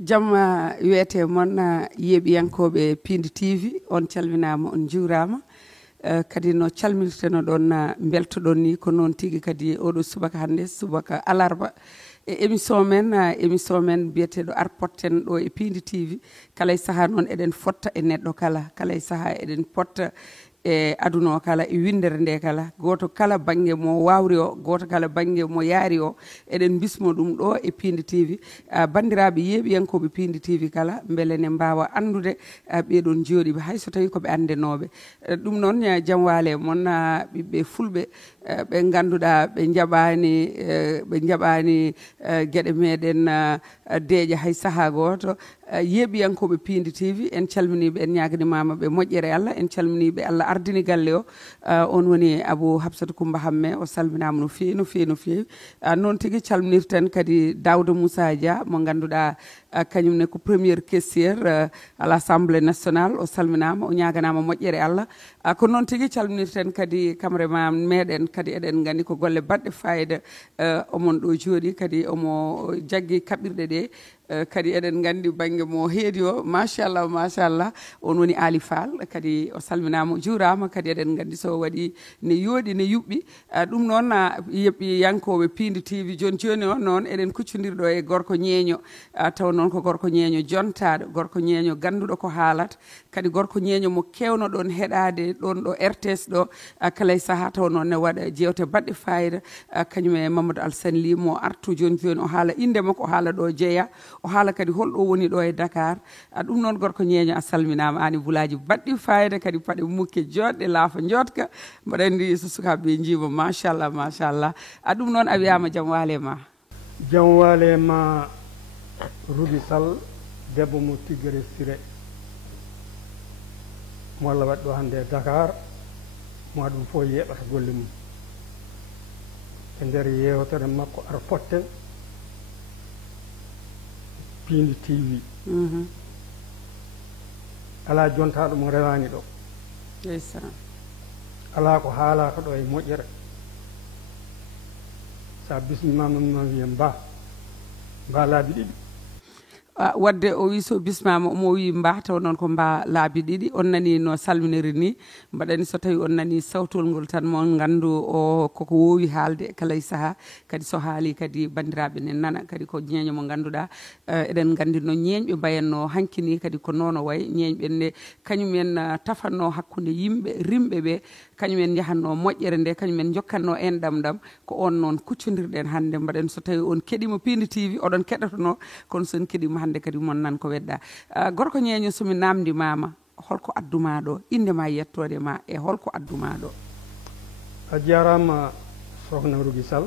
jamma wiyete mon yeeɓiyankoɓe Pindi TV on calminama on juurama kadi no calmirteno ɗon beltoɗon ni ko noon tigui kadi oɗo subaka hande subaka alarba e émission men biyeteɗo arpotten ɗo e Pindi TV kala e saaha noon eɗen fotta e neɗɗo kala e saaha eɗen potta e aduna o kala e windere nde kala goto kala banggue mo wawri o goto kala banggue mo yaari o eɗen bismo ɗum ɗo e Pindi TV bandiraɓe yeeɓiyankoɓe Pindi TV kala beele ne mbawa andude ɓeɗon jooɗiɓe hayso tawi koɓe andenoɓe ɗum noon jaam waale moon ɓiɓɓe fulɓe ɓe ganduɗa ɓe jaɓani gueɗe meɗen deeƴa hay saaha goto yeeɓiyankoɓe Pindi TV en calminiɓe en ñaganimamaɓe moƴƴere Allah en calminiɓe Allah ardini galle o on woni Abou Habsatou Coumba Hamme o salminama no fewi no fewi no fewi noon tigui calminirten kadi Daouda Moussa Dia mo ganduɗa kañumne ko premier caissiére à l'Assemblée nationale o salminama o ñaganama moƴƴere Allah ko noon tigui calminirten kadi cameraman meɗen kadi eɗen gandi ko golle baɗɗe fayida omon ɗo jooɗi kadi omo jaggui kaɓirɗe ɗe kadi eɗen gandi banggue mo heedi o machallah on woni Ali Fall kadi o salminama o juurama kadi eɗen gandi so waɗi ne yooɗi ne yuɓɓi ɗum noon yeɓɓi yankoɓe Pindi TV joni o noon eɗen kuccodirɗo e gorko ñeeño taw noon ko gorko ñeeño jontaɗo gorko ñeeño ganduɗo ko haalata kadi gorko ñeeño mo kewno ɗon heɗade ɗon ɗo RTS ɗo kala e saaha taw noon ne waɗa jewte baɗɗe fayida kañum e Mamadou Alassane Ly mo artu joni o haala inde makko o haala ɗo jeeya o haala kadi holɗo woni ɗo e Dakar ɗum noon gorko ñeeño a salminama ani bulaji baɗɗi fayida kadi paɗe mukke joɗɗe laafa jotka mbaɗa andi so sukaɓeɓe jiima machallah ɗum noon a wiyama jaam waale ma Rugi Sall debbo mo Tigre Siré mo Allah waɗi ɗo hande e Dakar mo ɗum fof yeɓata golle mum e nder yewtere makko arpotten Pindi TV ala jontaɗo mo rewani ɗo ala ko haalaka ɗo e moƴƴere sa bismimama no wiya mba laabi ɗiɗi wadde o wi so bismama omo wi mba taw noon ko mba laabi ɗiɗi on nani no salminiri ni mbaɗani so tawi on nani sawtol ngol tan mon gandu o koko wowi haalde kala e saaha kadi so haali kadi bandiraɓe ne nana kadi ko ñeeño mo ganduɗa eɗen gandi no ñeeñɓe mbayanno hankkini kadi ko noon o wayi ñeeñɓe nde kañumen tafanno hakkude yimɓe rimɓe ɓe kañumen jahanno moƴƴere nde kañumen jokkanno en ɗam ko on noon kuccodirɗen hande mbaɗen so tawi on keɗima Pindi TV oɗon keɗotono kono son keɗima hande kadi mon nan ko wedɗa gorko ñeeño somi namdimama holko adduma ɗo indema yettode ma e holko adduma ɗo a jarama sokhna Rugi Sall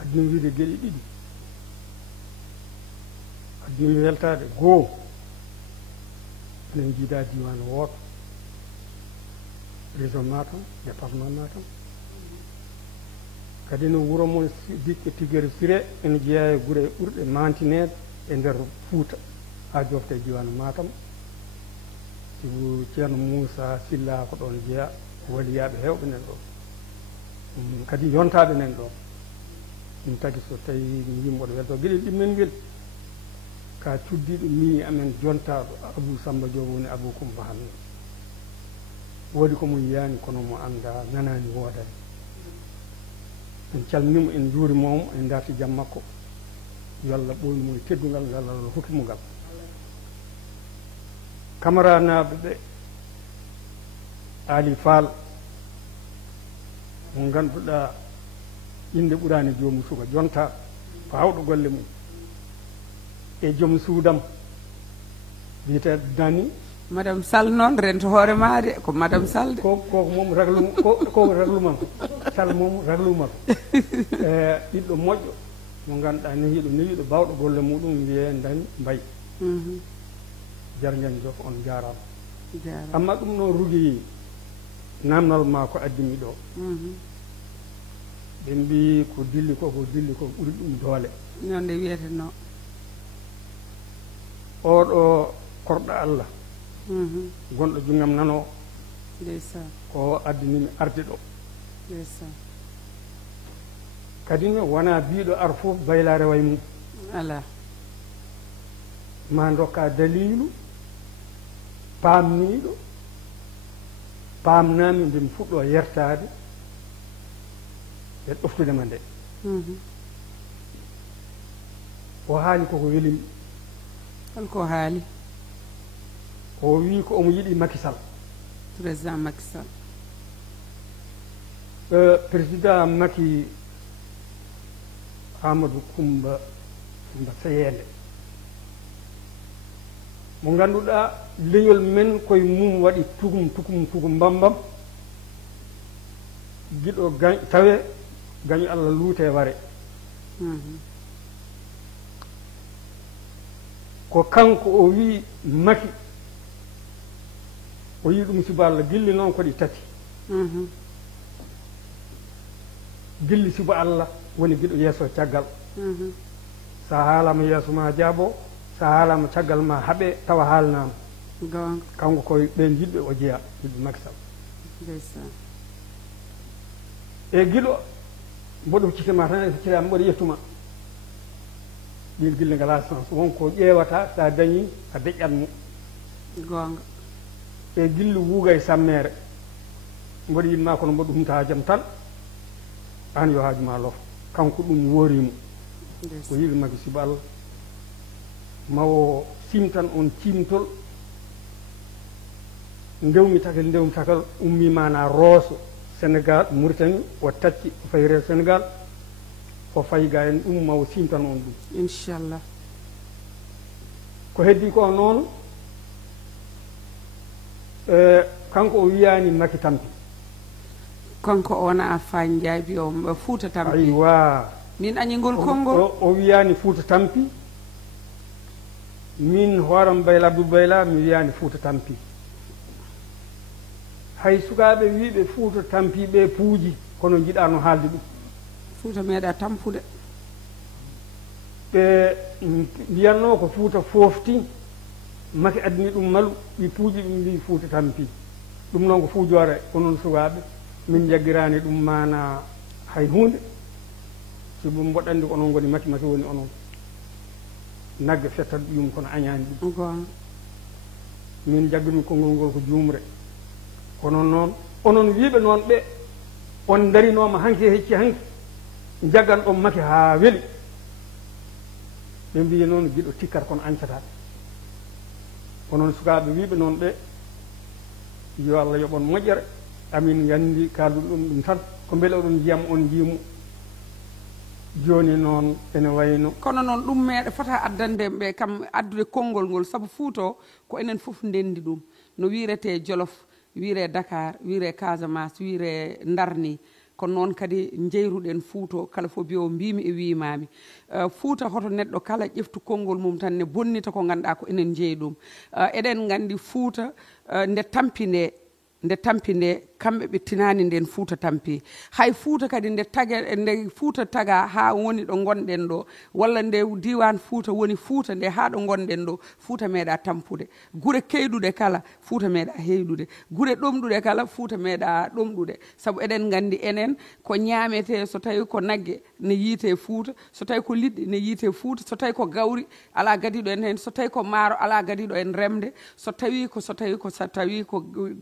addumi wiide gueɗe ɗiɗi addumi weltade goho enen jiida diwan woto région Matam département Matam kadi no wuuro mon dikke Tigre Siré ene jeeya e guure ɓurɗe mantinede e nder Fouta ha jofte diwan Matam sibu ceerno Moussa Silla ko ɗon jeeya waliyaɓe hewɓe nen ɗo kadi yontaɓe nen ɗo ɗum tagi so tawi mi yimɓoɗo welto gueɗel ɗimmen guel ka cuddiɗo mi amen jontaɗo Abou Samba Diop woni Abou Coumba Hamme woodi komo yiyani kono mo anda nanani woodani en calminimo en juurimomo en darti jaam makko yo Allah ɓoynimo e teddugal ngal Allah hokkimo ngal camaranaɓe ɓe Ali Fall mo ganduɗa inde ɓurani jomum suka jonta ko hawɗo golle mum e joom suudam wiyeteɗo Dani madame Sall noon rento hoore ma de ko madame Sall de koko moom koko raglumam Sall moom raglumam ɓiɗɗo moƴƴo mo ganduɗa nehiɗo bawɗo golle muɗum wiye Dani Mbaye jarñan jof on jarama amma ɗum noon Rugi namdal ma ko addimi ɗo ɓe mbi ko dilli ko ɓuri ɗum doole noon nde wiyeteno oɗo korɗo Allah gonɗo jungam nano ko addinimi arde ɗo kadi ne wona biiɗo ar fof baylare way mum ala ma dokka dalilu paamniiɗo paamnaami nde mi fuɗɗo yertaade e ɗoftudema nde o haali koko welimi holko haali o wi ko omo yiɗi Macky Sall président Macky Sall président Macky Amadou Coumba Seyele mo ngannduɗaa leñol men koye mum waɗi tukum mbambam giɗo tawe gaño Allah luute ware ko kanko o wi Macky o yi ɗum suba Allah gilli noon ko ɗi tati gilli suba Allah woni giɗo yeeso caggal sa haalama yeeso ma jaabo sa haalama caggal ma haɓe tawa haalnama kanko koye ɓen jiɗɓe o jeeya yiɗɓe Macky Sall e giɗo mboɗo huccitema tan e huccitama mboɗo yettuma ɗin gille ngala sens wonko ƴeewata sa dañi a deƴƴat mo gonga e gilli wuuga e sammere mboɗo yinma kono mboɗo humta jam tan an yo haajuma lof kanko ɗum worimo ko yiɗi Macky suba Allah mawo simtan on cimtol ndewmi takal ummimana Rooso Sénégal Mauritanie o tacci o fayi rew Sénégal o fayi ga en ɗum mawo simtan on ɗum inchallah ko heddi ko noon kanko o wiyani Macky tampi kanko wona Fane Ndiaye o Fouta tampi aywa min añigol konngol o wiyani Fouta tampi min hooram Bayla Abdou Bayla mi wiyani Fouta tampi hay sukaaɓe wiiɓe Fouta tampi ɓe puuji kono jiɗano haalde ɗum Fouta meeɗa tampude ɓe mbiyanno ko Fouta foofti Macky addini ɗum malu ɗi puuji ɗum mbi Fouta tampi ɗum noon ko fuujore onon sukaaɓe min jaggirani ɗum mana hay hunde sibo mboɗandi ko onon goni Macky woni onon nagge fettat yum kono añani ɗum gonga min jaggirmi konngol ngol ko juumre kono noon onon wiiɓe noon ɓe on darinoma hanki hecci hanki jaggan ɗon Macky ha weeli ɓe mbi noon giɗo tikkata kono ancata onon sukaaɓe wiiɓe noon ɓe yo Allah yoɓon moƴƴere amin gandi kalduɗo ɗum tan ko beele oɗon jiyam on jiimu joni noon ene wayno kono noon ɗum meeɗa fota addande ɓe kam addude konngol ngol saabu Fouta o ko enen fof ndendi ɗum no wirete Jolof wire Dakar wire Casamance wire Ndarni kono noon kadi jeyruɗen Fouta kala fof mbiyo mbimi e wimami Fouta hoto neɗɗo kala ƴeftu konngol mum tan ne bonnita ko ganduɗa ko enen jeeyi ɗum eɗen gandi Fouta nde tampi nde kamɓe ɓe tinani nden Fouta tampi hay Fouta kadi nde Fouta taga ha woni ɗo gonɗen ɗo walla nde diwan Fouta woni Fouta nde ha ɗo gonɗen ɗo Fouta meeɗa tampude gure keyɗuɗe kala Fouta meeɗa heyɗude gure ɗomɗuɗe kala Fouta meeɗa ɗomɗude saabu eɗen gandi enen ko ñamete so tawi ko naggue ne yiite Fouta so tawi ko liɗɗi ne yiite Fouta so tawi ko gawri ala gadiɗo en hen so tawi ko maaro ala gadiɗo en remde so tawi ko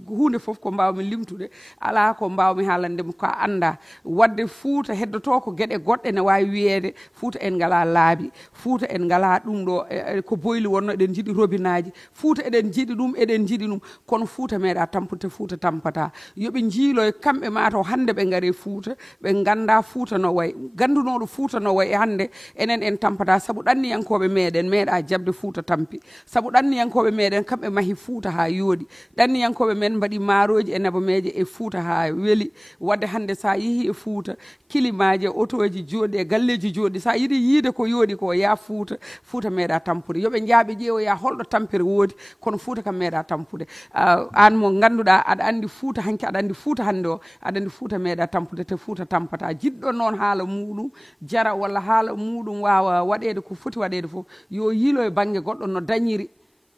hunde foof ko mbawmi limtude ala ko mbawmi haalandema ko anda wadde Fouta heddoto ko gueɗe goɗɗe ne wawi wiyede Fouta en ngala laabi Fouta en ngala ɗum ɗo ko boyli wonno eɗen jiiɗi robinaji Fouta eɗen jiiɗi ɗum kono Fouta meeɗa tampude Fouta tampata yoɓe jiiloy kamɓe mataw hande ɓe gaare Fouta ɓe ganda Fouta no way gandunoɗo Fouta no way hande enen en tampata saabu ɗanniyankoɓe meɗen meeɗa jabde Fouta tampi saabu ɗanniyankoɓe meɗen kamɓe maahi Fouta ha yooɗi ɗanniyankoɓe men mbaɗi maaroji e nebameje e Fouta ha weeli wadde hande sa yeehi e Fouta kilimaji autoji jooɗi e galleji jooɗi sa yiiɗi yiide ko yooɗi ko ya Fouta meeɗa tampude yoɓe jaaɓe ƴeewoya holɗo tampere woodi kono Fouta kam meeɗa tampude an mo ganduɗa aɗa andi Fouta hanki aɗa andi Fouta hande o aɗa andi Fouta meeɗa tampude te Fouta tampata jiɗɗo noon haala muɗum jara walla haala muɗum wawa waɗede ko foti waɗede foof yo yiilo e banggue goɗɗo no dañiri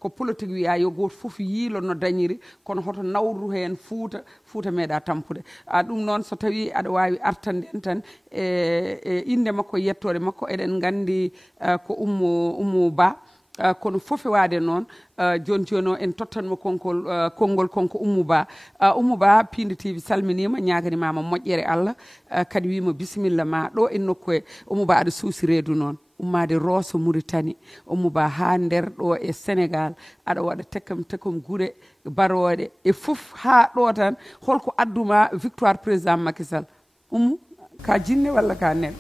ko politique wiya yo goto fof yiilo no dañiri kono hoto nawru hen Fouta meeɗa tampude ɗum noon so tawi aɗa wawi artande en tan e inde makko yettode makko eɗen gandi ko Oumou Ba kono fofe waade noon joni joni o en tottanmo konngol konko Oumou Ba Pinde TV salminima ñaganimama moƴƴere Allah kadi wima bisimilla ma ɗo e nokku e Oumou Ba aɗa suusi reedu noon ummade Rosso Mauritanie Oumou Ba ha nder ɗo e Sénégal aɗa waɗa tekkam guure baroɗe e fof ha ɗo tan holko adduma victoire président Macky Sall Oumou ka jinne walla ka neɗɗo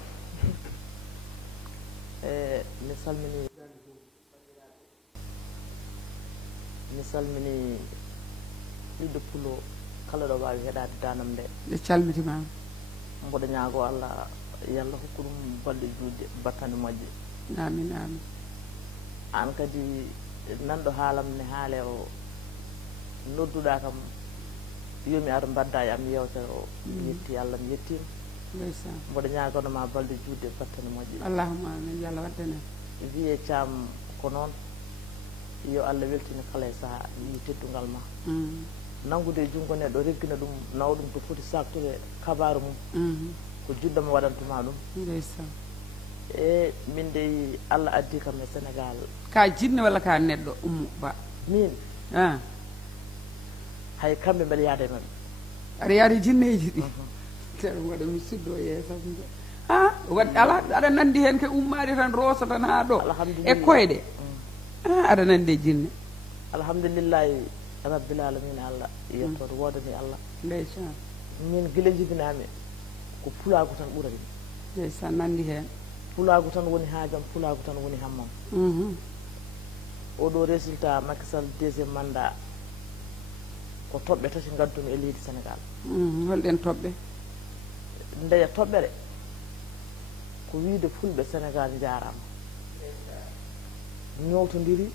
mi salmini ɓiɗɗo pulo kala ɗo wawi heɗade danam nde ɓe calmitimama mboɗo ñaago Allah yallah hokku ɗum balɗe juutde battane moƴƴe amin an kadi nanɗo haalam ne haale o nodduɗa kam yomi ar mbadda e am yewtere o mi yetti Allah mi yettima mboɗo ñagonoma balɗe juutde battane moƴƴe allahumma amin yo Allah waddane wiye Thiam ko noon yo Allah weltina kala e saaha yi teddugal ma nangude jungo neɗɗo reggina ɗum nawa ɗum to foti saktude kabaru mum ko juɗɗoma waɗantuma ɗum e min de Allah addi kam e Sénégal ka jinne walla ka neɗɗo Oumou Ba min hay kamɓe mbeɗa yaada e mabɓe aɗa yaada jinneji ɗi teɗo waɗa mi siddo yeesamde waɗ ala aɗa nandi hen ke ummade tan Rosso tan ha ɗo e koyɗe aɗa nandi jinne alhamdulillahi rabbil alamin Allah yettode wodani Allah ndeysan min guila jibinami ko pulagu tan ɓurani ndeysan nandi hen pulagu tan woni haajam pulagu tan woni hammam oɗo résultat Macky Sall deuxiéme mandat ko toɓɓe tati gaddumi e leydi Sénégal holɗen toɓɓe ndeya toɓɓere ko wiide fulɓe Sénégal jarama ñowtodiri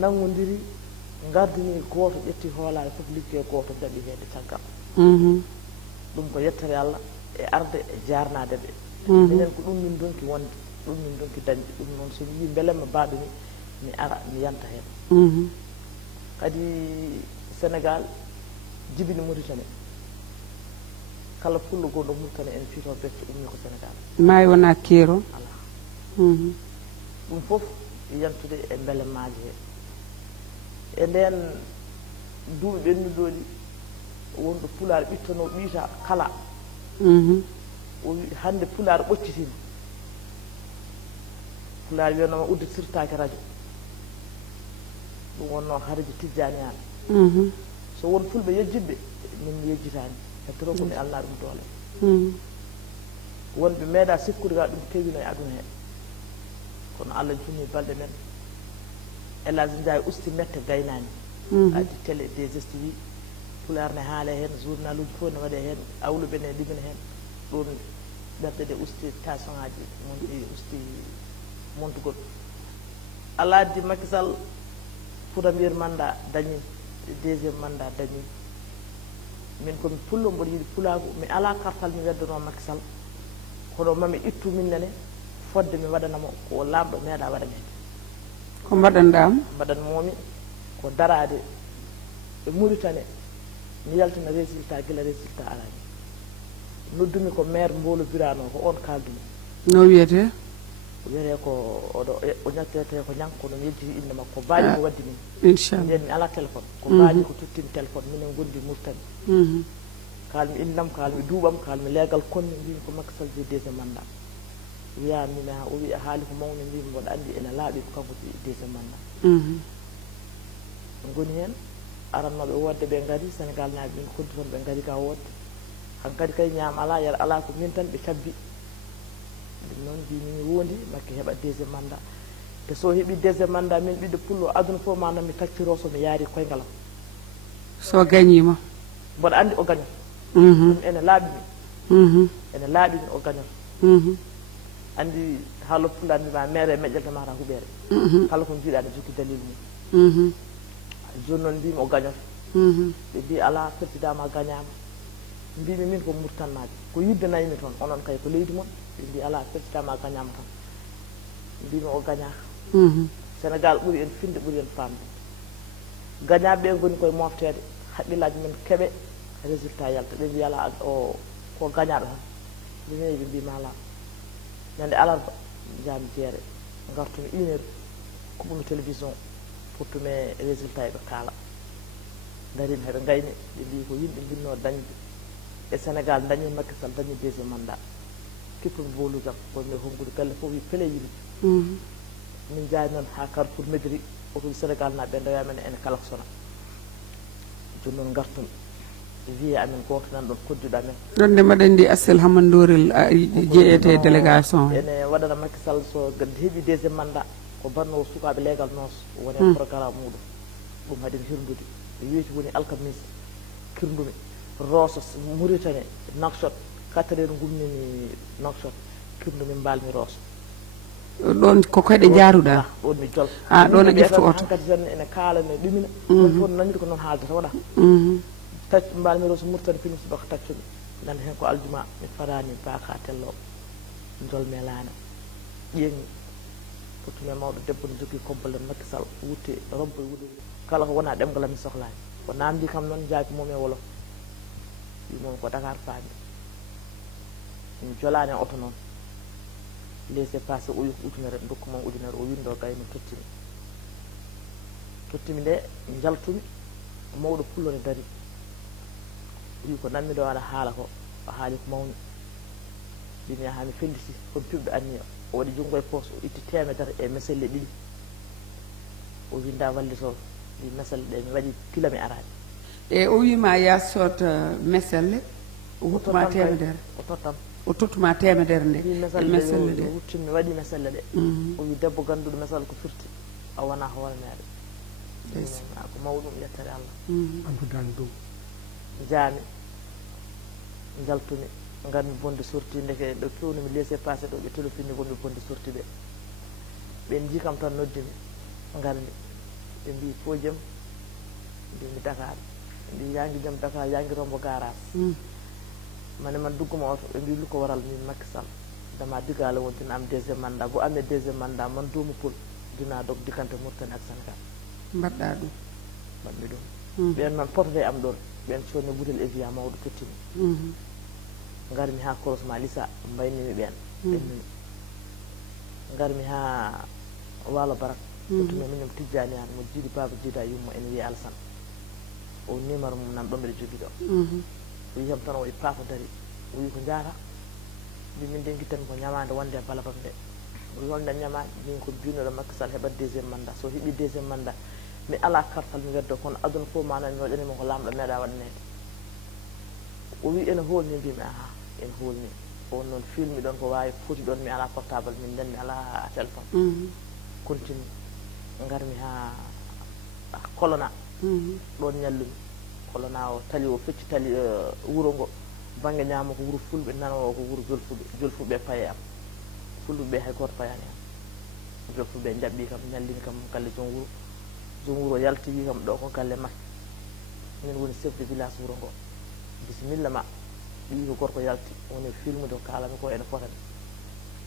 nangodiri gardini goto ƴetti hoolare fof ligge goto daɓi heede caggal ɗum ko yettere Allah e arde e jarnade ɓe minen ko ɗum min donki wonde ɗum min donki dañde ɗum noon somi yi beelemma baɗo ni mi ara mi yanta hen kadi Sénégal jibini Mauritanie kala pullo gonɗo Mauritanie en fito becce ummi ko Sénégal maayi wona keero ala ɗum fof yantude e beelemaji he e nden duuɓi ɓennuɗoɗi wonɗo pular ɓittono ɓiita kala o wi hande pular ɓoccitima pular wiyanoma udditirtake radio ɗum wonno haraji tijjani an so won fulɓe yejjitɓe min mi yejjitani hettoro ko mi alna ɗum doole wonɓe meeɗa sikkude ga ɗum kewino e aduna he kono Allah junni balɗe men Elhadji Ndiaye usti mette gaynani addi télé des wi pular ne haale hen journal uji fof ne waɗe hen awluɓe ne ɗimina hen ɗum ɓerɗe ɗe usti station ngaji monɗi usti montugol Allah addi Macky Sall premier mandat dañi deuxiéme mandat dañi min komi pullo mboɗo yiiɗi pulago mi ala kartal mi weddano Macky Sall kono mami ittu minnene fodde mi waɗanamo ko lamɗo meeɗa waɗane ko mbaɗanɗam mbaɗanmomi ko darade e Mauritanie mi yaltina résultat guila résultat arani noddumi ko maire Mbolo Birano ko on kaldumi no wiyete wiyete ko oɗo o ñattete ko ñanko kono mi yejjiti inde makko ko baaji ko waddi min inchallah nden mi ala téléphone ko baaji ko tottimi téléphone minen gondi Mauritanie kalmi indam kalmi duuɓam kalmi leegal konni mbimi ko Macky Sall je deuxiéme mandat wiyamine ha o wi haali ko mawni mbimi mboɗo andi ene laaɓi ko kanko deuxiéme mandat goni hen arannoɓe wodde ɓe gaari Sénégal naaɓe min koddi toon ɓe gaari ka wodde hankkadi kay ñaam ala yara ala ko min tan ɓe cabbi ɗum noon mbimi mi wondi Macky heɓa deuxiéme mandat te so heeɓi deuxiéme mandat min ɓiɗɗo pullo aduna fof manam mi tacciro so mi yaari koyngalam so gañima mboɗo andi o gañat ɗum ene laaɓi min ene laaɓi min o gañat andi haalo pullar mbima maire e meƴƴelde mata huɓere kala ko jiiɗa ne jogui dalilu mum joni noon mbimi o gañata ɓe mbi ala président ma gañama mbimi min ko murtannaɓe ko yiddanaymi toon onon kay ko leydi moon ɓe mbi ala président ma gañama tan mbimi o gañaka Sénégal ɓuuri en finde ɓuuri en famde gañaaɓe ɓe ngoni koye moftede haqqillaji men keeɓe résultat yalta ɓe mbiya ala o ko gañaɗo tan ɗumeji ɓe mbima ala ñande alarba jaami jeere gartumi 1 heure kuɓumi télévision pour tume résultat eɓe kaala darimi heɓe gayni ɓe mbi ko yimɓe jinno dañde e sénégal dañi Macky Sall dañi deuxiéme mandat kippumi bolujam wonmi honngude galle fof wi pele yimi min jaay noon ha Carrefour Médri otoji sénégal naɓe ndewa men ene kalaksona joni noon gartumi wiye amen goto nan ɗon koddiɗo amen ɗon nde mbaɗen ndi Asel Hamandorel jeeyete délégation ene waɗana Macky Sall so heeɓi deuxiéme mandat ko banno sukaɓe légal noos wone programme muɗum ɗum haɗen hirdude weeti woni alkamisa kirndumi Rosso Mauritanie Nouakchott 4 heures gumnimi Nouakchott kirndumi mbalmi Rosso ɗon ko koyɗe jaaruɗa ɗon mi jol ɗon a ƴeftu oto hankkadi tan ene kaalane ɗumina ɗum fof nañide ko noon haaldata waɗa tac mbalmi Rosso Mauritanie fini subaka taccumi nande hen ko aljuma mi farani baka tello jolme laana ƴeeŋmi pottume mawɗo debbo ne jogui kobbal Macky Sall wutte rompo wuude kala ko wona ɗemgal mi sohlani ko namdi kam noon jaabi mum e wolof wimon ko Dakar faami mi jolani oto noon laissé passé o wi ko ujunere dokkuma ujunere o windo gayno tottimi nde jaltumi mawɗo pullone dari wi ko nammi ɗo aɗa haala ko haali ko mawni mbimi yaha mi felliti komi piɓɗo anni o waɗi junngo e poos o itti temedere e meselle 2 o winda wallitoro ɗi meselle ɗe mi waɗi pila mi arani e o wima ya soota meselle o huttuma temedere o tottuma temedere nde meselle ɗe wuttimi mi waɗi meselle ɗe o wi debbo ganduɗo meselle ko firti a wona hoore meɗe ko mawɗum yettere Allah andudan dow jaami jaltumi garmi bonde sorti ndeke ɗo pewnumi laissé passé ɗo ɓe téléphone gonmi bonde sorti ɓe ɓen jii kam tan noddimi garmi ɓe mbi fo jam mbimi Dakar mbi yangi jam Dakar yangi rombo garage mane man dugguma oto ɓe mbi lu ko waral min Macky Sall dama digale wontina am deuxiéme mandat bo amme deuxiéme mandat man duumu pul dina dog diggante Mauritanie ak Sénégal mbaɗɗa ɗum mbaɗmi ɗum ɓen noon potode am ɗon ɓen sonni ɓutel évia mawɗo tottimi garmi ha korosma lisa mbaynimi ɓen ɓennimi garmi ha walo barak tottumi miñum tijjani an mo jiiɗi baba jiida yummo ene wiye Alassane o numéro mum nan ɗo mbiɗa jogui ɗo o yiyam tan o e paafa dari o wi ko jaata mbi min de guitten ko ñamade wonde e balabam nde o wi holde ñamade min ko binoɗo Macky Sall heɓat deuxiéme mandat so heeɓi deuxiéme mandat mi ala kartal mi weddo kono aduna fof manami mi waɗanima ko lamɗo meeɗa waɗanede o wi ene hoolni mbimi aha ene hoolni on noon filmi ɗon ko wawi foti ɗon mi ala portable min nden mi ala téléphone continue garmi ha Kolona ɗon ñallumi Kolona o tali o fecci tali wuuro ngo banggue ñama ko wuuro fulɓe nano ko wuuro jolfuɓe paye am fulɓeɓe hay goto payani am jolfuɓe jaɓɓi kam ñallini kam galle joom wuuro yalti wi kam ɗo ko galle Macky min woni chef de village wuuro ngo bisimilla ma wi ko gorko yalti woni filme do kalami ko ene fotani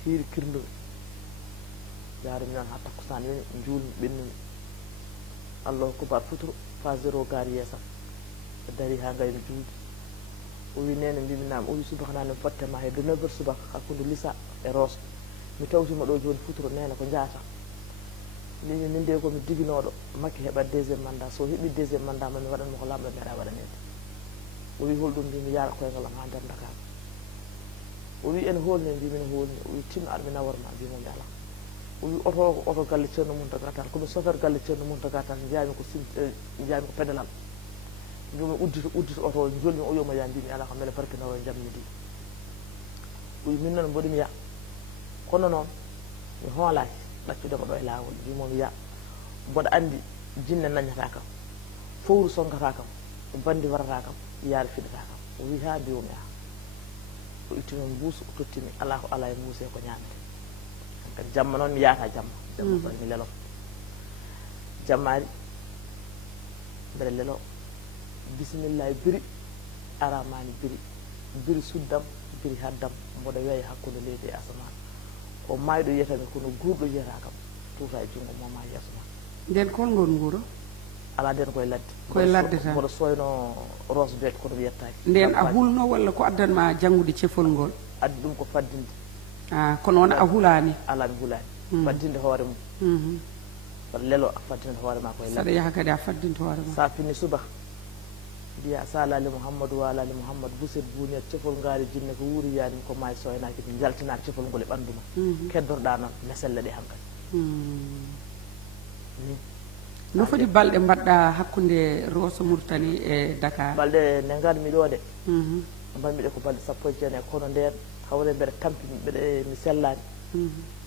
hiiri kirndumi jaarumi noon ha takkusan woni juulmi ɓennumi Allah kubar futuro fa 0 gar yeesam dari ha gaymi juuji o wi nene mbimi nam o wi subaka nane fottema hedde 9 heures subaka hakkude lisa e Rosso mi tawtima ɗo joni futuro nene ko jaata mbimi min de komi diginoɗo Macky heɓat deuxiéme mandat so heeɓi deuxiéme mandat mami waɗanmo ko lamɗo meeɗa waɗanede o wi holɗum mbimi yaara koyngalam ha nder Dakar o wi ene hoolni mbimi ne hoolni o wi timmi aɗa mi naworma mbimomi ala o wi oto ko oto galle ceerno Mountaga Tall komi chauffeur galle ceerno Mountaga Tall jeyami ko jeyami ko pédalal mbimi uddito oto jolmi o wiyoma ya mbimi ala kam beele barkinoro jammi ndi o wi min noon mboɗimi ya kono noon mi hoolaki ɗaccudema ɗo e lawol mbimomi ya mboɗa andi jinne nañata kam fowru songata kam bandi warata kam yaade fiɗata kam o wi ha mbiwomi aha o ittinoon mbuusu o tottimi ala ko ala e mbuuse ko ñamete kadi jamma noon mi yaata jamma so mi lelo jammari mbeɗa lelo bisimillahi biri aramani biri suddam biri haddam mboɗa weeya hakkude leydi e asaman o mayɗo yiyatami kono guurɗo yiyata kam tuuta e junngo moma yeeso ma nden kolngol nguuro ala den koye ladde tan mboɗo soyno rose beete kono wiyettaki nden a hulno walla ko addanma janngude cefol ngol addi ɗum ko faddinde kono wona a hulani ala mi hulani faddinde hoore mum saɗa lelo a faddinde hoore ma koye saɗa yaha kadi a faddinde hoore ma sa finni suba mbiya sa alali mouhammadou wa alali mouhammadou buset buuni cefol ngaari jinne ko wuuri yaani ko maayi soynaki ɗi jaltinaki cefol ngol e ɓanndu ma keddorɗa noon meselle ɗe hankadi no foti balɗe mbaɗɗa hakkude Rosso Mauritanie e Dakar balɗe nde ngarmi ɗo de mbanmiɗe ko balɗe 19 kono nden hawre mbeɗa tampi mbeɗe mi sellani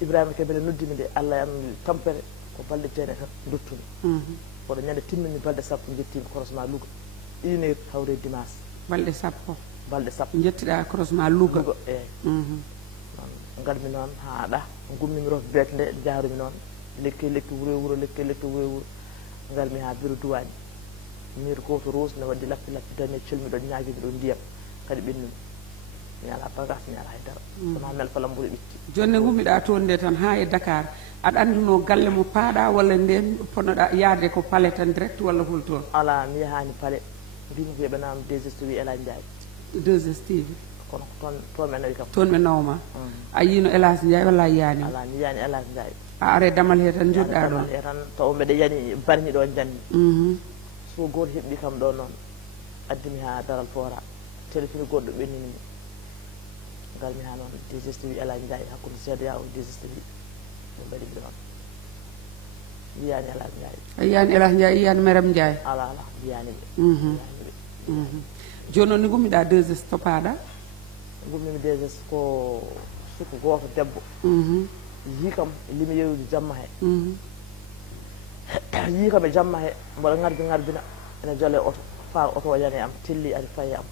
Ibrahima ke mbeɗe noddimi de Allah an tampere ko balɗe 9 tan duttumi oɗo ñande timmini balɗe 10 jettimi croisement Louga 1 heure hawre dimanche balɗe 10 balɗe 10 jettiɗa croisement Louga eyyi noon ngarmi noon ha aɗa gummimi rof beete nde jaarumi noon lekki wuro wuro lekki wuro wuro ngarmi ha bureau douane mir goto rose ne waddi lappi dane celmi ɗon ñaguimi ɗon ndiyam kadi ɓennumi mi ala bagage mi ala haydara kono mel falam ɓuuri ɓitti jonde gummiɗa toon nde tan ha e Dakar aɗa anduno galle mo paaɗa walla nden ponnoɗa yaade ko paale tan direct walla hol toon ala mi yahani paale mbimi ko yeɓanama 2STV Elage Ndiaye 2STV kono toon men nawi kam toon ɓe nawma a yino Elage Ndiaye walla a yiyani ala mi yiyani Elage Ndiaye a are damal he tan joɗɗa ɗon e tan taw mbeɗa yani barni ɗo janni so goto heɓɓi kam ɗo noon addimi ha daral fora téléphone goɗɗo ɓenninimi ngalmi ha noon 2STV Elage Ndiaye hakkude seedo yaw 2STV ɓe mbaɗimi ɗon mi yiyani Elage Ndiaye a yiyani Elage Ndiaye yiyani Maram Ndiaye ala yiyani ɓe joni noon ni gummiɗa 2S to paaɗa gummimi 2S ko suku goto debbo yi kam limi yewude jamma he yi kam e jamma he mboɗo ngarbina ene jole oto faar oto o yani am telli ari fayi am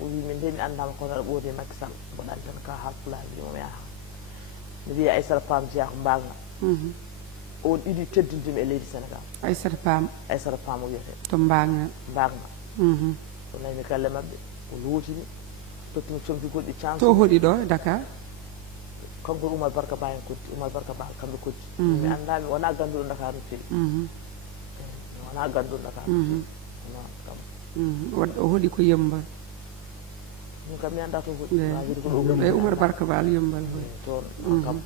o wi min nde mi andama kono aɗa ɓoodi Macky Sall mboɗa tan ka halpulaar wimomi yaha mi wiya Aissata Pam jeeya ko mbagna on iɗi teddindimi e leydi Sénégal Aissata Pam o wiyete to mbagna o naymi galle mabɓe o lootimi tottimi compi goɗɗi chance to hoɗi ɗo e Dakar kanko Oumar Barka Ba en koddi Oumar Barka Ba kamɓe koddi mi andami wona ganduɗo Dakar no feewi wona ganduɗo Dakar o hoɗi ko Yembal ɗum kam mi anda to hoɗi e Oumar Barka Ba Yembal toon kam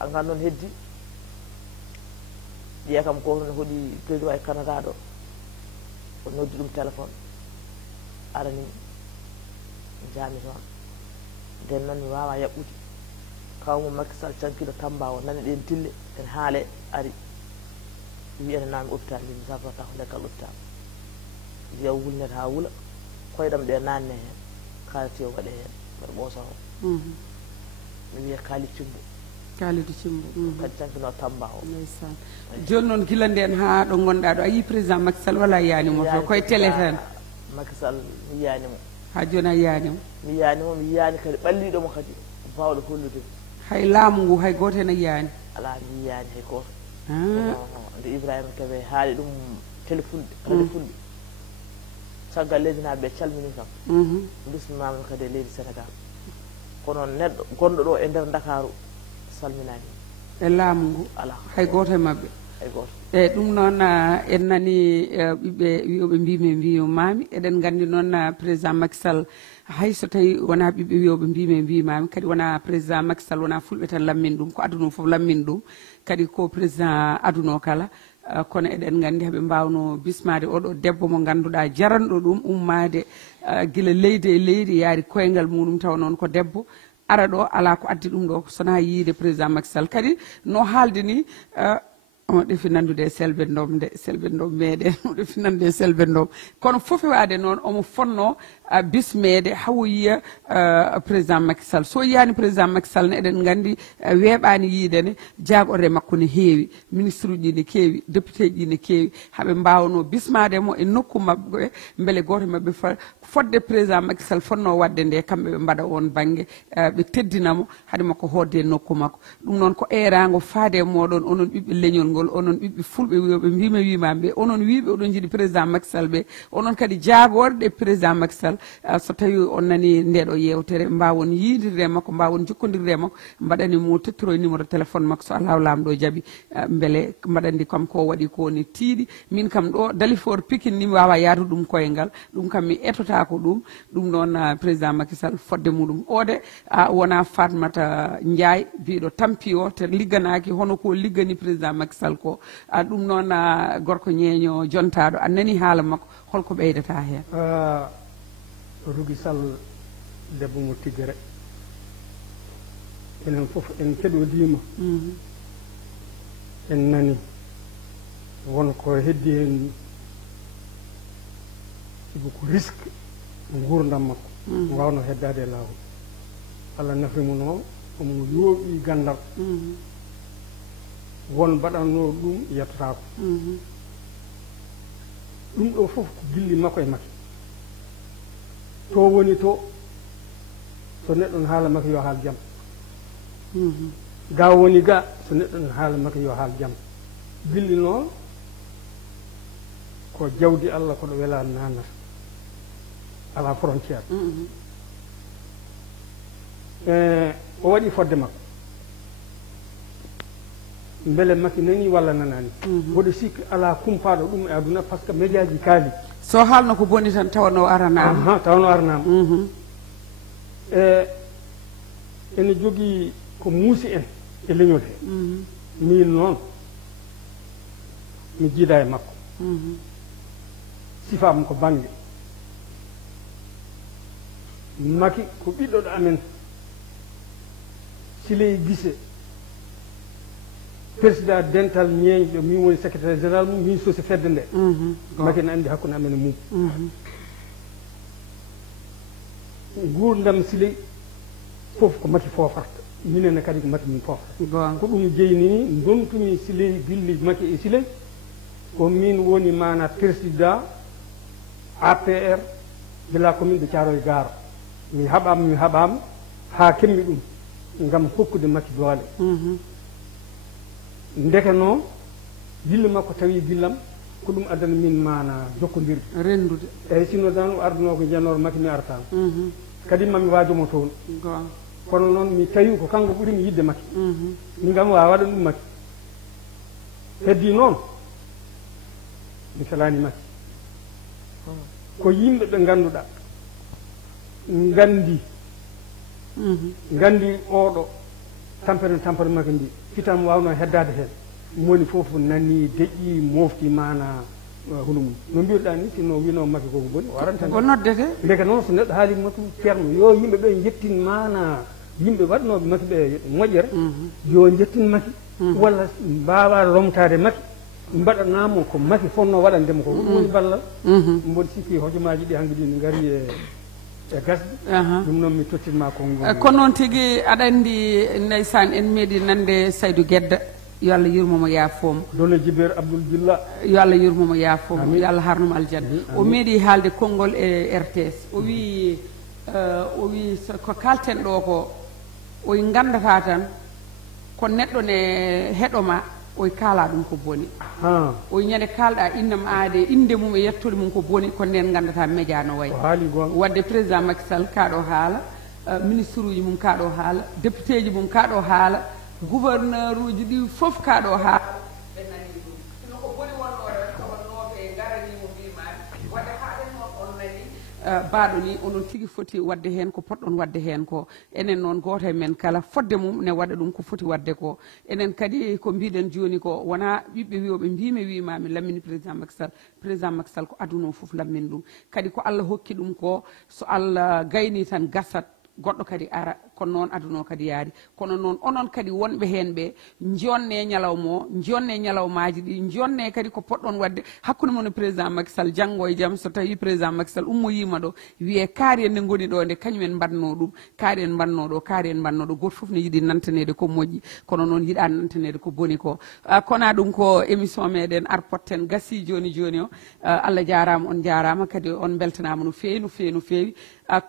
hangan noon heddi ƴiya kam ko ne hoɗi président e Canada ɗo o noddi ɗum téléphone arani jaami toon nden noon mi wawa yaɓɓude kawmo Macky Sall cankiɗo Tamba o nani ɗen tille en haale ari wi ene nami hôpital mi sabrata ko leggal hôpital wiya wulnete ha wuula koyɗam ɗe nanne hen kalati o waɗe hen mbaɗa ɓoosa o mi wiya Kalidou Cimbo kadi cankino Tamba o ndeysan joni noon gila nden ha ɗo gonɗa ɗo a yi président Macky Sall walla a yiyanimo to koye télé tan Macky Sall mi yiyanimo ha joni a yiyanimo mi yiyani kadi ɓalliɗomo kadi bawɗo hollude hay laamu ngu hay goto hen a yiyani ala mi yiyani hay goto nde Ibrahima Kebe haali ɗum télé fulɓe radio fulɓe caggal leydi naaɓe ɓe calmini kam bismimama kadi e leydi Sénégal kono neɗɗo gonɗo ɗo e nder Dakaru salminani e laamu ngu ala hay goto e mabɓe hay goto eyyi ɗum noon en nani ɓiɓɓe wiyoɓe mbimi mbimami eɗen gandi noon président Macky Sall hay so tawi wona ɓiɓɓe wiyoɓe mbimi mbimami kadi wona président Macky Sall wona fulɓe tan lammin ɗum ko aduna foof lammin ɗum kadi ko président aduna kala kono eɗen gandi haɓe mbawno bismade oɗo debbo mo ganduɗa jaranɗo ɗum ummade guila leydi e leydi yaari koyngal muɗum taw noon ko debbo ara ɗo ala ko addi ɗum ɗo sona yiide président Macky Sall kadi no haalde ni on ɗefi nandude e Selbé Ndom meɗen o ɗefi nandude e Selbé Ndom kono fof wade noon omo fonno bismede hawo yiya président Macky Sall so yiyani président Macky Sall ne eɗen gandi weeɓani yiidene jagorde makko ne heewi ministre uji ne keewi député ji ne keewi haɓe mbawno bismade mo e nokku mabɓe beele goto mabɓe fodde président Macky Sall fonno wadde nde kamɓe ɓe mbaɗa on banggue ɓe teddinamo haade makko hodde nokku makko ɗum noon ko erago faade moɗon onon ɓiɓɓe leñol ngol onon ɓiɓɓe fulɓe wiyoɓe mbima wimamɓe onon wiɓe oɗon jiiɗi président Macky Sall ɓe onon kadi jagorɗe président Macky Sall so tawi on nani ndeɗo yewtere mbawon yiidirde makko mbawon jokkodirde makko mbaɗani mo tettoro numéro téléphone makko so Allah lamɗo jaaɓi beele mbaɗandi kam ko waɗi ko ni tiiɗi min kam ɗo Dalifort Pikine ni mi wawa yaadu ɗum koyengal ɗum kam mi etota ko ɗum noon président Macky Sall fodde muɗum ode wona Fatmata Ndiaye biɗo tampi o te ligganaki hono ko liggani président Macky Sall ko ɗum noon gorko ñeeño jontaɗo a nani haala makko holko ɓeydata hen Rougui Sall debbo mo tiggere enen fof en keɗodima en nani wonko heddi hen sibu ko risque gurdam makko wawno heddade e lawol Allah nafimo noon omo yooɓi gandal won mbaɗanno ɗum yettotako ɗum ɗo fof ko gilli makko e makki to woni to so neɗɗo ne haala makko yo haal jaam ga woni ga so neɗɗo ne haala makko yo haal jaam gilli noon ko jawdi Allah koɗo wela nanata ala frontiére o waɗi fodde makko beele makki nani walla nanani woɗo sikki ala kumpaɗo ɗum e aduna par ce que média ji kaali so haalno ko boni tan tawno aranama tawno aranama ene jogii ko muusi en e leñol he min noon mi jiida e makko sifam ko bange maki ko ɓiɗɗoɗo amen Siley Guissé président dental ñeeñɗo min woni secrétaire général mum min sosi fedde nde maki ne andi hakkude amen e mum gurdam Siley fof ko maki fofarta minenne kadi ko maki min fofata ko ɗum jeyni dontumi Siley billi maki e Siley ko min woni mana président APR de la commune de Thiaroye Gare mi haɓama ha kemmi ɗum ngam hokkude makki doole ndeke noon gille makko tawi gillam ko ɗum addana min mana jokkodirde rendude eyyi sino tan o arduno ko janore makki mi artama kadi mami wajomo toon kono noon mi tawi ko kanko ɓuurimi yidde makki min kam wawa waɗan ɗum makki heddi noon mi felani makki ko yimɓe ɓe ganduɗa gandi oɗo tampere makko ndi fitam wawno heddade hen moni fof nani deƴƴi mofti mana hono mum no mbiruɗa ni sinno wino makko koko boni o aranta ko noddete ndeke noon so neɗɗo haali makko ceerno yo yimɓe ɓe jettin mana yimɓe waɗnoɓe makko ɓe moƴƴere yo jettin makki walla mbawa romtade makki mbaɗanamo ko makki fonno waɗandemo ko ɗum woni ballal mboɗo sikki hojomaji ɗi hanki ɗi ne gaari e gasde ɗum noon mi tottinma konngol kono noon tigui aɗa andi ndeysan en meeɗi nande Saydou Guedda yo Allah yurmomo yaafomo Dona Djiber Abdoul Dilla yo Allah yurmomo yaafomo yo Allah harnumo aljanna o meeɗi haalde konngol e RTS o wi ko kalten ɗo ko oy gandata tan ko neɗɗo ne heɗoma oy kaala ɗum ko boni oy ñande kalɗa innam aade inde mum e yettode mum ko boni ko nden gandata média no wayi wadde président Macky Sall kaɗo haala ministre uji mum kaɗo haala député ji mum kaɗo haala gouverneur uji ɗi fof kaɗo haala ɓe nani ɗum sino ko boni wonɗo tan kawannooɓe garanimo mbimani wadde haaɗen noon on nani baaɗo ni onon tigi foti wadde hen ko poɗɗon wadde hen ko enen noon goto e men kala fodde mum ne waɗa ɗum ko foti wadde ko enen kadi ko mbiɗen joni ko wona ɓiɓɓe wiyoɓe mbimi wimami lammini président Macky Sall ko aduna o foof lammin ɗum kadi ko Allah hokki ɗum ko so Allah gayni tan gasat goɗɗo kadi ara kono noon aduna o kadi yaari kono noon onon kadi wonɓe hen ɓe jonne ñalawma o jonne ñalawmaji ɗi jonne kadi ko poɗɗon wadde hakkude mon e président Macky Sall janggo e jaam so tawi président Macky Sall ummoyima ɗo wiye kaari en nde goni ɗo nde kañumen mbanno ɗum kaari en mbanno ɗo goto foof ne yiiɗi nantanede ko moƴƴi kono noon yiiɗa nantanede ko boni ko kona ɗum ko émission meɗen arpotten gasi joni o Allah jarama on jarama kadi on beltanama no fewi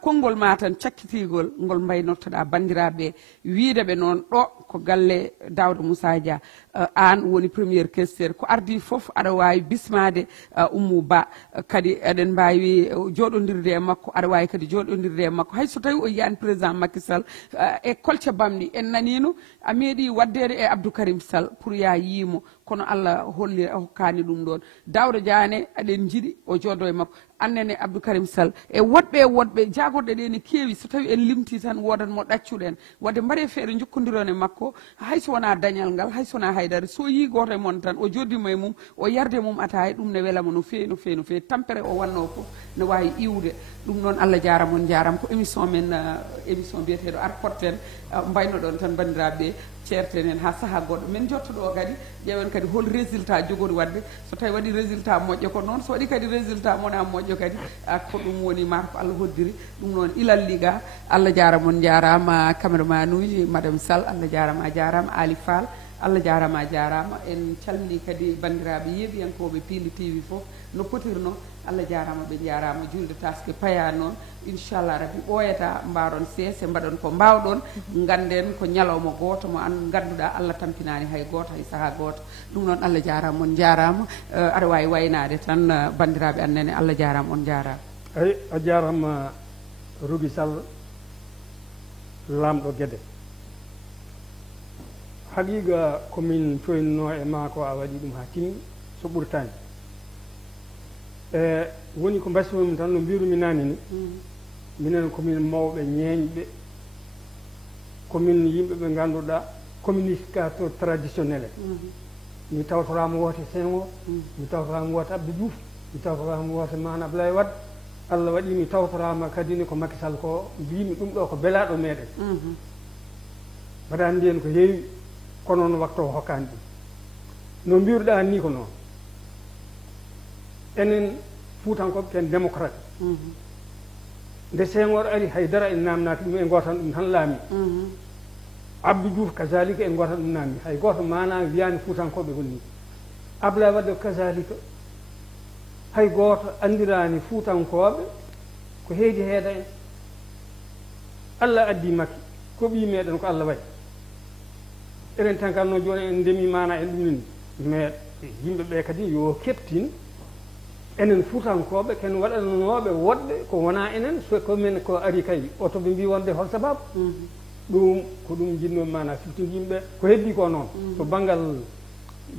konngol ma tan cakkitigol ngol mbaynortoɗa ganduɗa bandiraɓe wiideɓe noon ɗo ko galle Daouda Moussa Dia an woni premier questeur ko ardi foof aɗa wawi bismade Oumou Ba kadi eɗen mbawi joɗodirde e makko aɗa wawi kadi joɗodirde e makko hayso tawi o yiyani président Macky Sall e kolce bamɗi en nanino a meeɗi waddede e Abdou Karim Sall pour ya yiimo kono Allah holli hokkani ɗum ɗon Daouda Diané aɗen jiiɗi o jooɗo e makko annene Abdou Karim Sall e woɗɓe jagorɗe ɗe ne keewi so tawi en limti tan wodanmo ɗaccuɗen wadde mbaɗe feere jokkodiron e makko hayso wona dañal ngal hayso wona haydara so yi goto e mon tan o joddima e mum o yarde mum ataye ɗum ne welamo no fewi no fewi no fewi tampere o wanno foof ne wawi iwde ɗum noon Allah jarama on jarama ko émission men émission biyeteɗo arporten mbayno ɗon tan bandiraɓe ceerten en ha saaha goɗɗo min jottoɗo kadi ƴeewen kadi hol résultat jogori wadde so tawi waɗi résultat moƴƴo ko noon so waɗi kadi résultat mona moƴƴo kadi ko ɗum woni mata ko Allah hoddiri ɗum noon ilal liga Allah jarama on jarama cameraman uji madame Sall Allah jarama a jarama Ali Fall Allah jarama a jarama en calmini kadi bandiraɓe yeeɓiyankoɓe Pili TV foof no potirno Allah jarama ɓe jarama julde taske paya noon inchallah rabbi ɓooyata mbaɗon seese mbaɗon ko mbawɗon ganden ko ñalawma goto mo an ganduɗa Allah tampinani hay goto hay saaha goto ɗum noon Allah jarama on jarama aɗa wawi waynade tan bandiraɓe annene Allah jarama on jarama eyi a jarama Rougui Sall lamɗo gueɗe haqiqa komin coynno e ma ko a waɗi ɗum ha timmi so ɓurtani e woni ko mbasiyonmi tan no mbirumi nani ni minen komin mawɓe ñeeñɓe komin yimɓe ɓe ganduɗa communicateur traditionnel mi tawtorama woote Senghor mi tawtorama woote Abdou Diouf mi tawtorama woote Mane Abdoulaye Wade Allah waɗi mi tawtorama kadi ni ko Macky Sall ko mbimi ɗum ɗo ko belaɗo meɗen mbaɗa andi en ko heewi kono noon waktu o hokkani ɗum no mbiruɗa ni ko noon enen Fuutankoɓe ken démocrate nde Senghor ari haydara en namnaki ɗum e gotan ɗum tan laami Abdou Diouf kazalika e gotan ɗum namdi hay goto mana wiyani Fuutankoɓe gonni Abdoulaye Wade kazalika hay goto andirani Fuutankoɓe ko heedi heeda en Allah addi Macky ko ɓi meɗen ko Allah waɗi eɗen tankanno joni en ndemi mana en ɗum ni mais yimɓeɓe kadi yo keptin enen Fuutankoɓe ken waɗanoɓe woɗɓe ko wona enen so komin ko ari kay oto ɓe mbi wonde hol sababu ɗum ko ɗum jinnomi mana siftinde yimɓe ko heddi ko noon to banggal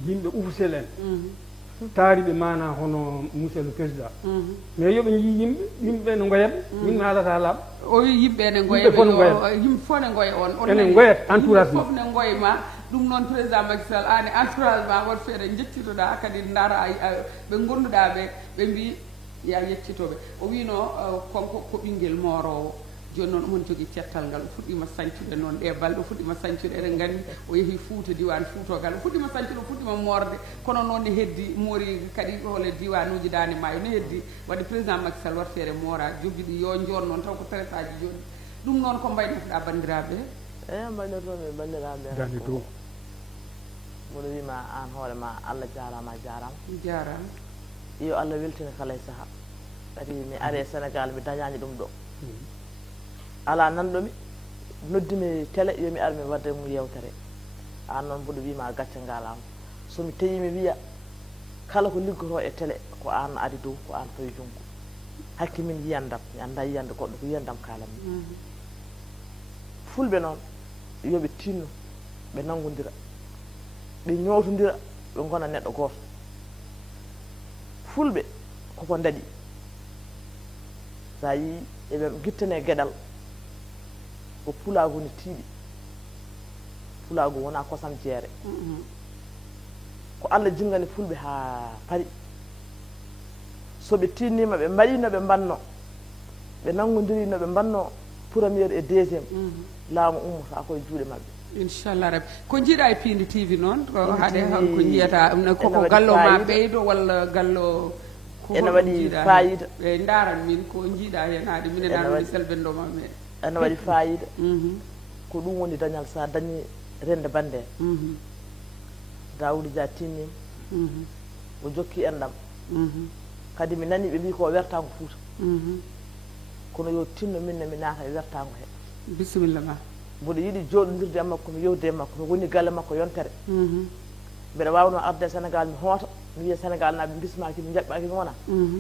yimɓe ufusel en taariɓe mana hono monsieur le président mais yoɓe jii yimɓe ne goyaɓe min mi haalata laaɓa o wi yimɓe ne goyaɓe yimɓe fof ne goya on enen goyat entourage ma fof ne goyma ɗum noon président Macky Sall an e entourage ma won feere jettitoɗa kadi daara ɓe gonduɗa ɓe ɓe mbi ya yettitoɓe o wino konko ko ɓinguel morowo joni noon omon jogui cettal ngal o fuɗɗima sañcude noon ɗe balɗe o fuɗɗima sañcude eɗen gandi o yeehi Fouta diwan Foutogal o fuɗɗima sañcude o fuɗɗima morde kono noon ne heddi moori kadi hole diwanuji Dande Maayo ne heddi wadde président Macky Sall wartere moora joguiɗi yo jor noon taw ko traite aji joni ɗum noon ko mbaynotoɗa bandiraɓe eyi mbaynotomi bandiraɓe dani dow mboɗo wima an hoorema Allah jarama jarama yo Allah weltina kala e saaha kadi mi ari Sénégal mi dañani ɗum ɗo ala nanɗomi noddimi télé yomi ar mi wadde mu yewtere an noon mboɗo wima gacce ngalama somi tawi mi wiya kala ko liggoto e télé ko an ari dow ko an fawi junggo hakki min yiyandam mi anda yiyande goɗɗo ko yiyandam kalanmi fulɓe noon yoɓe tinno ɓe nangodira ɓe ñowtodira ɓe gona neɗɗo goto fulɓe koko daɗi sa yi eɓe guittane gueɗal ko pulagu ne tiiɗi pulagu wona kosam jeere ko Allah jingani fulɓe ha paari soɓe tinnima ɓe mbaɗino ɓe mbanno ɓe nangodiri no ɓe mbanno premiére et deuxiéme laamu ummota koye juuɗe mabɓe inchallah rabbi ko jiiɗa e Pindi TV noon ko haade ko jiyata koko gallo ma ɓeydo walla gallo ene waɗi fayida e ndaran min ko jiiɗa hen haade minen anoni selbendoma meɗen ene waɗi fayida ko ɗum woni dañal sa dañi rende bande Daouda Dia tinnima o jokki enɗam kadi mi nani ɓe mbi ko wertango Fouta kono yo tinno minne mi naata e wertango he bisimilla ma mboɗo yiɗi jooɗodirde e makko mi yewde e makko mi woni galle makko yontere mbeɗa wawno arde Sénégal mi hoota mi wiya Sénégal naaɓe bismaki mi jaɓɓaki mi wona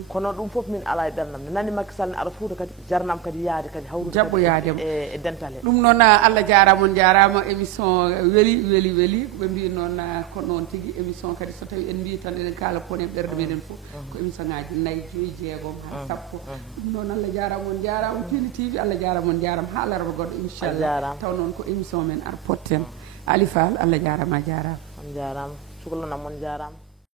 kono ɗum fof min ala e ɓerdam mi nani Macky Sall ne ara Fouta kadi jarnam kadi yaade kadi hawrude jaɓɓo yaadema e dental he ɗum noon Allah jarama on jarama émission weeli ɓe mbi noon ko noon tigui émission kadi so tawi en mbi tan eɗen kaala pone ɓerde meɗen fof ko émission ngaji 4 5 jeegom ha sappo ɗum noon Allah jarama on jarama Pindi TV Allah jarama on jarama ha alarba goɗɗo inchallah taw noon ko émission men ar potten Ali Fall Allah jarama a jarama on jarama cukalana mon jarama